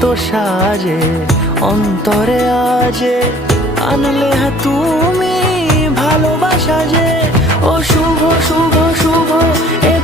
কত সাজে অন্তরে আজে আনলে হ্যাঁ তুমি ভালোবাসা যে ও শুভ শুভ শুভ এ